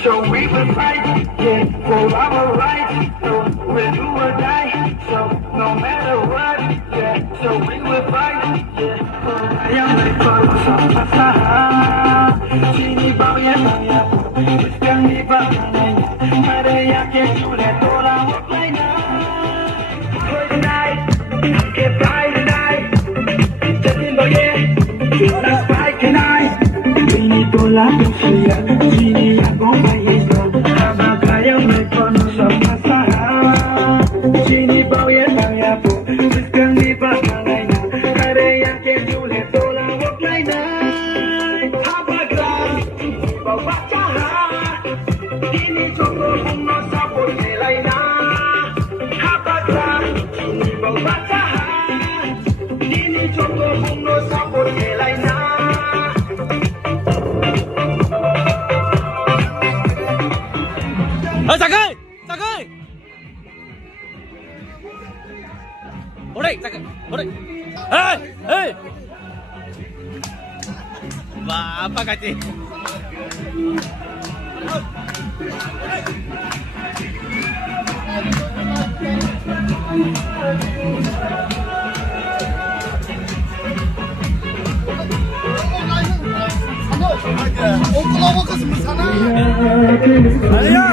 So we will fight, yeah, for our rights. So we'll do or die. So no matter what, yeah. So we will fight, yeah. Yang berkorban masalah. Sini bawah saya, sekarang di bawahnya. Ada yang sudah tolak lainnya. Tonight, get by tonight. Jadi boleh, kita fight tonight. Ini tolak saya, sini aku bayar. Apakah yang berkorban masalah? Sini bawah saya, sekarang di bawahnya. Ada yang sudah tolak lainnya. Apakah bawa jahat? Ini contoh bunuh sabun lainnya. Apakah bawa jahat? Ini contoh bunuh sabun lainnya. Sakai! Sakai! Ore, Sakai! Ore! Hei! Hei! Apa kacau? Okula bakasın sana. Ayo!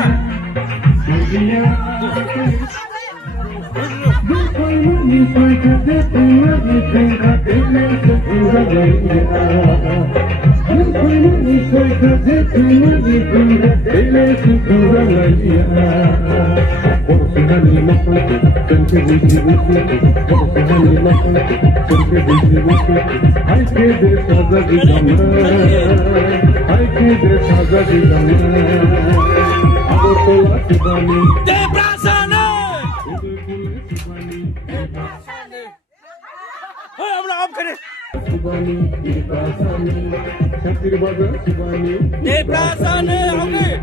Deprasane! Hei, apa nak apa ni? Deprasane, okey.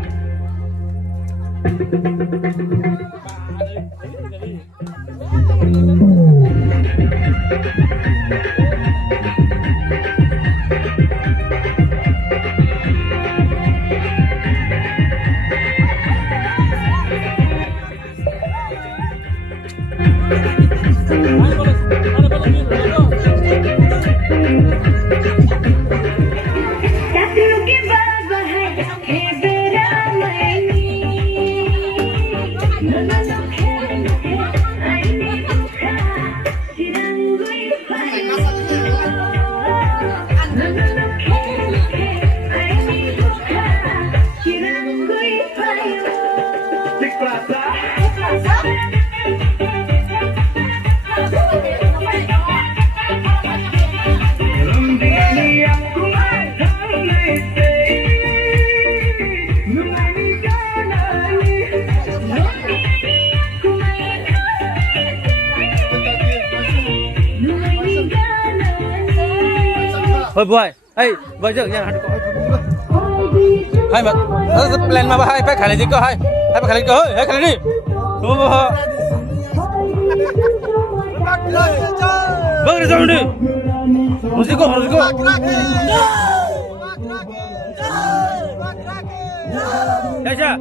Oi boy, hey, boy dừng nha. Hai mà, plan mà hai phải khai lại gì cơ hai phải khai lại cơ, hai khai lại đi. Vâng đi rồi đi. Musico. Yaşa.